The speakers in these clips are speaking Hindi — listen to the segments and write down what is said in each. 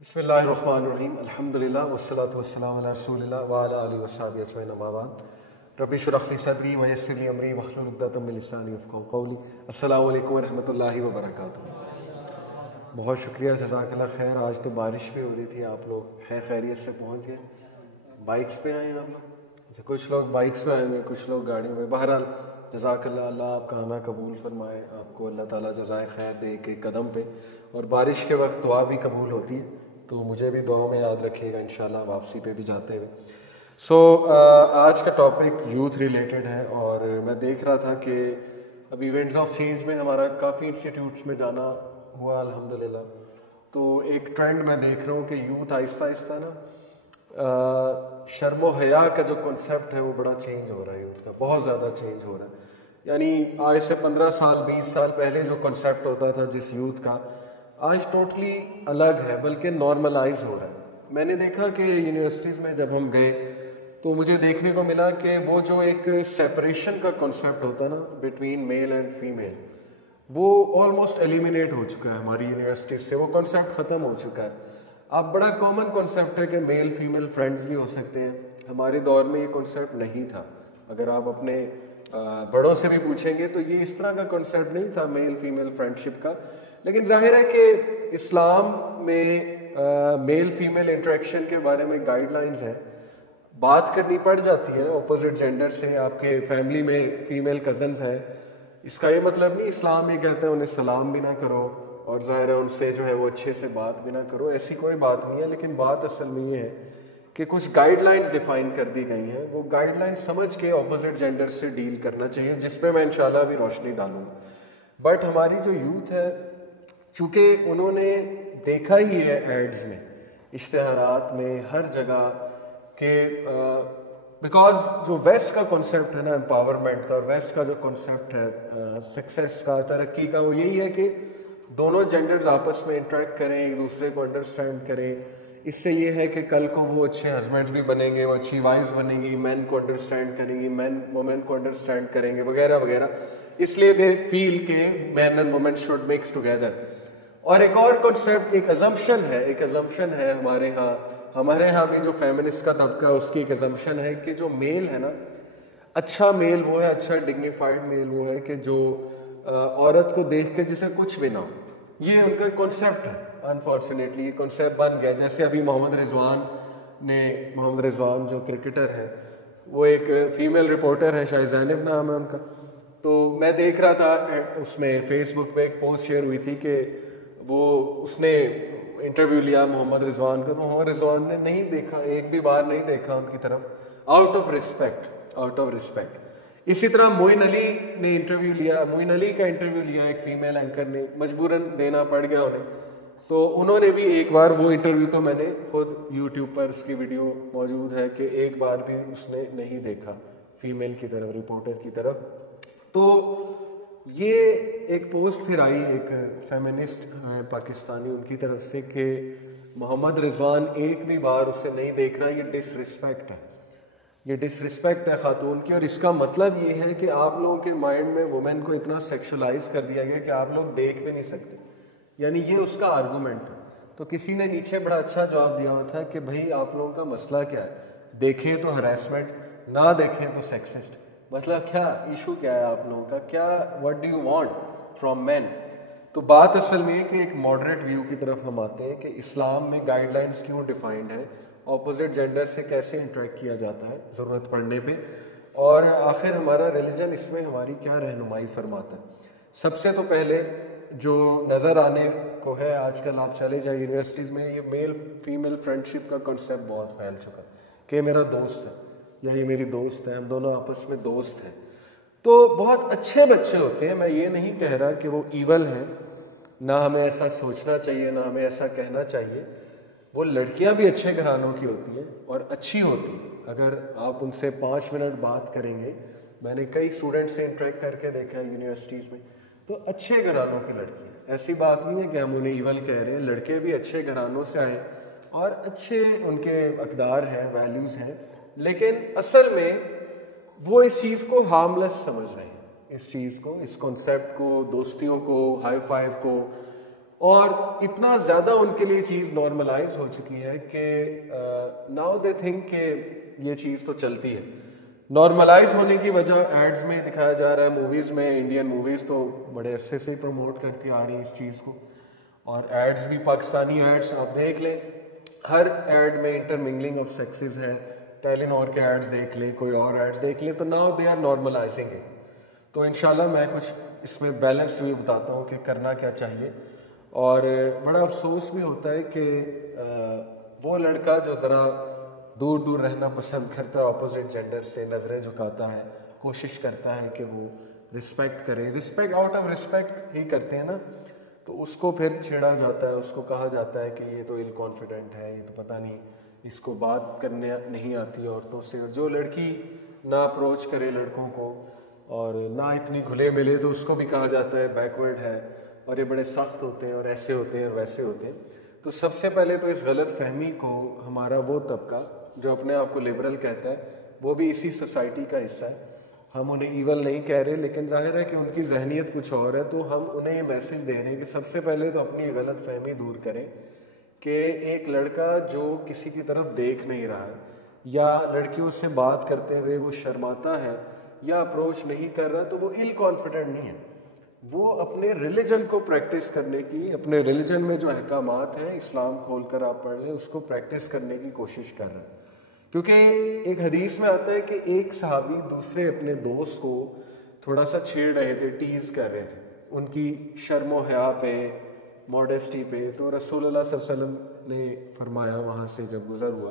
बिस्मिल्लाहिर्रहमानिर्रहीम अल्हम्दुलिल्लाह वस्सलातु वस्सलामु अला रसूलिल्लाह व अला आलिहि वसहबिहि अजमईन अम्मा बाद। रब्बि इश्रह ली सदरी व यस्सिर ली अमरी वहलुल उक़दतम मिन लिसानी यफ़क़हू क़ौली। अस्सलामु अलैकुम व रहमतुल्लाहि व बरकातुहू। बहुत शुक्रिया, जज़ाकल्लाह खैर। आज तो बारिश भी हो रही थी, आप लोग खैर खैरियत से पहुँच गए। बाइक्स पे आए हैं आप लोग? अच्छा, कुछ लोग बाइक्स पे आए हुए, कुछ लोग गाड़ियों में। बहरहाल जज़ाकल्लाह, अल्लाह आपका आना कबूल फरमाए, आपको अल्लाह ताला जज़ाए खैर दे के कदम पे। और बारिश के वक्त दुआ भी कबूल होती है, तो मुझे भी दुआ में याद रखिएगा इंशाल्लाह वापसी पे भी जाते हुए। आज का टॉपिक यूथ रिलेटेड है और मैं देख रहा था कि अभी इवेंट्स ऑफ चेंज में हमारा काफ़ी इंस्टीट्यूट्स में जाना हुआ अल्हम्दुलिल्लाह। तो एक ट्रेंड मैं देख रहा हूँ कि यूथ आहिस्ता आहिस्ता ना शर्म हया का जो कॉन्सेप्ट है वो बड़ा चेंज हो रहा है, यूथ का बहुत ज़्यादा चेंज हो रहा है। यानी आज से 15 साल 20 साल पहले जो कॉन्सेप्ट होता था जिस यूथ का, आज टोटली अलग है, बल्कि नॉर्मलाइज हो रहा है। मैंने देखा कि यूनिवर्सिटीज़ में जब हम गए तो मुझे देखने को मिला कि वो जो एक सेपरेशन का कॉन्सेप्ट होता है ना बिटवीन मेल एंड फीमेल, वो ऑलमोस्ट एलिमिनेट हो चुका है हमारी यूनिवर्सिटी से। वो कॉन्सेप्ट ख़त्म हो चुका है। अब बड़ा कॉमन कॉन्सेप्ट है कि मेल फीमेल फ्रेंड्स भी हो सकते हैं। हमारे दौर में ये कॉन्सेप्ट नहीं था। अगर आप अपने बड़ों से भी पूछेंगे तो ये इस तरह का कॉन्सेप्ट नहीं था मेल फीमेल फ्रेंडशिप का। लेकिन जाहिर है कि इस्लाम में मेल फीमेल इंटरेक्शन के बारे में गाइडलाइंस है, बात करनी पड़ जाती है ऑपोजिट जेंडर से। आपके फैमिली में फीमेल कजन्स हैं, इसका ये मतलब नहीं इस्लाम ये कहते हैं उन्हें सलाम भी ना करो और ज़ाहिर है उनसे जो है वो अच्छे से बात भी ना करो, ऐसी कोई बात नहीं है। लेकिन बात असल में ये है कि कुछ गाइडलाइंस डिफाइन कर दी गई हैं, वो गाइडलाइंस समझ के ऑपोजिट जेंडर से डील करना चाहिए, जिसपे मैं इंशाल्लाह भी रोशनी डालूंगा। बट हमारी जो यूथ है, चूँकि उन्होंने देखा ही है एड्स में, इश्तिहारात में, हर जगह के बिकॉज जो वेस्ट का कॉन्सेप्ट है ना एम्पावरमेंट का, और वेस्ट का जो कॉन्सेप्ट है सक्सेस का, तरक्की का, वो यही है कि दोनों जेंडर्स आपस में इंटरेक्ट करें, एक दूसरे को अंडरस्टैंड करें। इससे ये है कि कल को वो अच्छे हस्बैंड्स भी बनेंगे, वो अच्छी वाइफ्स बनेंगी, मैन को अंडरस्टैंड करेंगी, मैन वुमेन को अंडरस्टैंड करेंगे, वगैरह वगैरह। इसलिए दे फील के man and women should mix together. और एक और कॉन्सेप्ट, एक अजम्पशन है हमारे यहाँ भी जो फेमिनिस्ट का तबका है उसकी एक अजम्पशन है कि जो मेल है ना, अच्छा मेल वो है, अच्छा डिग्निफाइड मेल वो है कि जो औरत को देख के जिसे कुछ भी ना हो। ये उनका कॉन्सेप्ट है। अनफॉर्चुनेटली ये कॉन्सेप्ट बन गया। जैसे अभी मोहम्मद रिजवान जो क्रिकेटर है, वो एक फीमेल रिपोर्टर है, शायद ज़ैनब नाम है उनका। तो मैं देख रहा था उसमें फेसबुक पे एक पोस्ट शेयर हुई थी कि उसने इंटरव्यू लिया मोहम्मद रिजवान का, तो मोहम्मद रिजवान ने नहीं देखा, एक भी बार नहीं देखा उनकी तरफ, आउट ऑफ रिस्पेक्ट। इसी तरह मोइन अली ने इंटरव्यू लिया, मोइन अली का इंटरव्यू लिया एक फीमेल एंकर ने, मजबूरन देना पड़ गया उन्हें। तो उन्होंने भी एक बार वो इंटरव्यू, तो मैंने खुद यूट्यूब पर उसकी वीडियो मौजूद है कि एक बार भी उसने नहीं देखा फीमेल की तरफ, रिपोर्टर की तरफ। तो ये एक पोस्ट फिर आई एक फेमिनिस्ट पाकिस्तानी उनकी तरफ से कि मोहम्मद रिजवान एक भी बार उसे नहीं देख रहा, ये डिसरिस्पेक्ट है, ये डिसरिस्पेक्ट है खातून की। और इसका मतलब ये है कि आप लोगों के माइंड में वुमेन को इतना सेक्सुअलाइज कर दिया गया कि आप लोग देख भी नहीं सकते। यानी ये उसका आर्गूमेंट है। तो किसी ने नीचे बड़ा अच्छा जवाब दिया हुआ था कि भाई आप लोगों का मसला क्या है, देखें तो हरासमेंट, ना देखें तो सेक्सिस्ट। मतलब क्या इशू क्या है आप लोगों का, क्या what do you want from man? तो बात असल में है कि एक मॉडरेट व्यू की तरफ हम आते हैं कि इस्लाम में गाइडलाइंस क्यों डिफाइंड है, ऑपोजिट जेंडर से कैसे इंटरेक्ट किया जाता है ज़रूरत पड़ने पे, और आखिर हमारा रिलीजन इसमें हमारी क्या रहनुमाई फरमाता है। सबसे तो पहले जो नज़र आने को है आजकल, आप चले जाए यूनिवर्सिटीज़ में, ये मेल फीमेल फ्रेंडशिप का कॉन्सेप्ट बहुत फैल चुका है कि मेरा दोस्त है या ये मेरी दोस्त है, हम दोनों आपस में दोस्त हैं। तो बहुत अच्छे बच्चे होते हैं, मैं ये नहीं कह रहा कि वो ईवल हैं, ना हमें ऐसा सोचना चाहिए, ना हमें ऐसा कहना चाहिए। वो लड़कियां भी अच्छे घरानों की होती हैं और अच्छी होती हैं अगर आप उनसे 5 मिनट बात करेंगे। मैंने कई स्टूडेंट से इंटरेक्ट करके देखा है यूनिवर्सिटीज़ में, तो अच्छे घरानों की लड़की है। ऐसी बात नहीं है कि हम उन्हें ईवल कह रहे हैं, लड़के भी अच्छे घरानों से आए और अच्छे उनके अक़दार हैं, वैल्यूज़ हैं। लेकिन असल में वो इस चीज़ को हार्मलेस समझ रहे हैं, इस चीज़ को, इस कॉन्सेप्ट को, दोस्तियों को, हाई फाइव को, और इतना ज़्यादा उनके लिए चीज़ नॉर्मलाइज हो चुकी है कि नाउ दे थिंक कि ये चीज़ तो चलती है। नॉर्मलाइज होने की वजह एड्स में दिखाया जा रहा है, मूवीज़ में। इंडियन मूवीज़ तो बड़े अरसे से प्रमोट करती आ रही है इस चीज़ को, और एड्स भी पाकिस्तानी एड्स आप देख लें, हर एड में इंटरमिंगलिंग ऑफ सेक्सेस है। टेलीनॉर के एड्स देख लें, कोई और एड्स देख लें, तो now they are normalising it. तो इंशाल्लाह मैं कुछ इसमें बैलेंस भी बताता हूँ कि करना क्या चाहिए। और बड़ा अफसोस भी होता है कि वो लड़का जो ज़रा दूर दूर रहना पसंद करता है अपोजिट जेंडर से, नज़रें झुकाता है, कोशिश करता है कि वो रिस्पेक्ट करे, रिस्पेक्ट आउट ऑफ रिस्पेक्ट ही करते हैं ना, तो उसको फिर छेड़ा जाता है, उसको कहा जाता है कि ये तो इल कॉन्फिडेंट है, ये तो पता नहीं इसको बात करने नहीं आती औरतों से। और जो लड़की ना अप्रोच करे लड़कों को और ना इतनी घुले मिले, तो उसको भी कहा जाता है बैकवर्ड है, और ये बड़े सख्त होते हैं, और ऐसे होते हैं और वैसे होते हैं। तो सबसे पहले तो इस गलत फहमी को हमारा वो तबका जो अपने आप को लिबरल कहता है, वो भी इसी सोसाइटी का हिस्सा है। हम उन्हें ईवल नहीं कह रहे, लेकिन जाहिर है कि उनकी जहनीत कुछ और है, तो हम उन्हें ये मैसेज दे रहे हैं कि सबसे पहले तो अपनी गलत फहमी दूर करें कि एक लड़का जो किसी की तरफ देख नहीं रहा है, या लड़कियों से बात करते हुए वो शर्माता है या अप्रोच नहीं कर रहा, तो वो इल कॉन्फिडेंट नहीं है। वो अपने रिलीजन को प्रैक्टिस करने की, अपने रिलीजन में जो अहकामात हैं, इस्लाम खोलकर आप पढ़ लें, उसको प्रैक्टिस करने की कोशिश कर रहे हैं। क्योंकि एक हदीस में आता है कि एक सहाबी दूसरे अपने दोस्त को थोड़ा सा छेड़ रहे थे, टीज कर रहे थे उनकी शर्मो हया पे, मॉडेस्टी पे। तो रसूलुल्लाह सल्लल्लाहु अलैहि वसल्लम ने फरमाया वहाँ से जब गुजर हुआ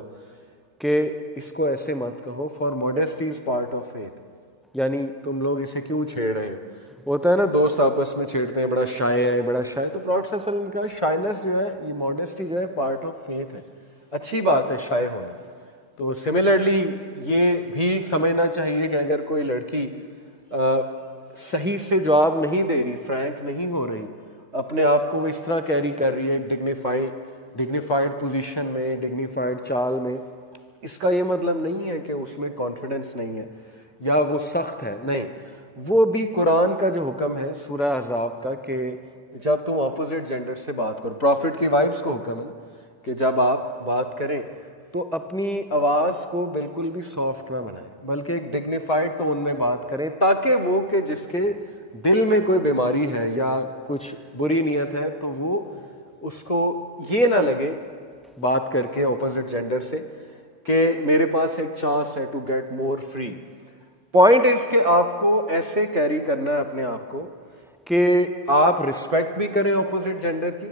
कि इसको ऐसे मत कहो, for modesty is part of faith, यानी तुम लोग इसे क्यों छेड़ रहे हो। होता है ना दोस्त आपस में छेड़ते हैं, बड़ा शाय है, बड़ा शाय। तो प्रॉफेट सल्लल्लाहु अलैहि वसल्लम ने कहा शाइनेस जो है, ये मॉडेस्टी जो है, पार्ट ऑफ फेथ है, अच्छी बात है शाय होना। तो सिमिलरली ये भी समझना चाहिए कि अगर कोई लड़की सही से जवाब नहीं दे रही, फ्रैंक नहीं हो रही, अपने आप को वो इस तरह कैरी कर रही है डिग्निफाइड पोजीशन में, डिग्निफाइड चाल में, इसका ये मतलब नहीं है कि उसमें कॉन्फिडेंस नहीं है या वो सख्त है, नहीं। वो भी कुरान का जो हुक्म है सूरह अहज़ाब का कि जब तुम अपोजिट जेंडर से बात करो, प्रॉफिट की वाइफ्स को हुक्म है कि जब आप बात करें तो अपनी आवाज़ को बिल्कुल भी सॉफ्ट ना बनाएं, बल्कि एक डिग्निफाइड टोन में बात करें, ताकि वो कि जिसके दिल में कोई बीमारी है या कुछ बुरी नीयत है, तो वो उसको ये ना लगे बात करके अपोजिट जेंडर से कि मेरे पास एक चांस है to get more free. Point इसके आपको ऐसे कैरी करना है अपने आप को कि आप रिस्पेक्ट भी करें अपोजिट जेंडर की,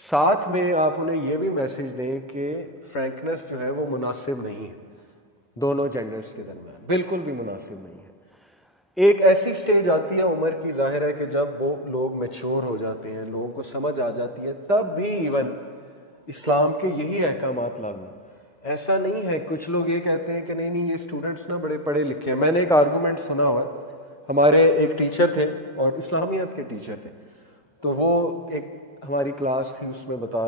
साथ में आप उन्हें यह भी मैसेज दें कि फ्रैंकनेस जो है वो मुनासिब नहीं है दोनों जेंडर्स के दरमियान, बिल्कुल भी मुनासिब नहीं है। एक ऐसी स्टेज आती है उम्र की, जाहिर है कि जब वो लोग मैच्योर हो जाते हैं, लोगों को समझ आ जाती है, तब भी इवन इस्लाम के यही अहकामात लागू। ऐसा नहीं है, कुछ लोग ये कहते हैं कि नहीं नहीं ये स्टूडेंट्स ना बड़े पढ़े लिखे हैं। मैंने एक आर्गूमेंट सुना हुआ, हमारे एक टीचर थे और इस्लामियत के टीचर थे, तो वो एक हमारी क्लास थी उसमें बता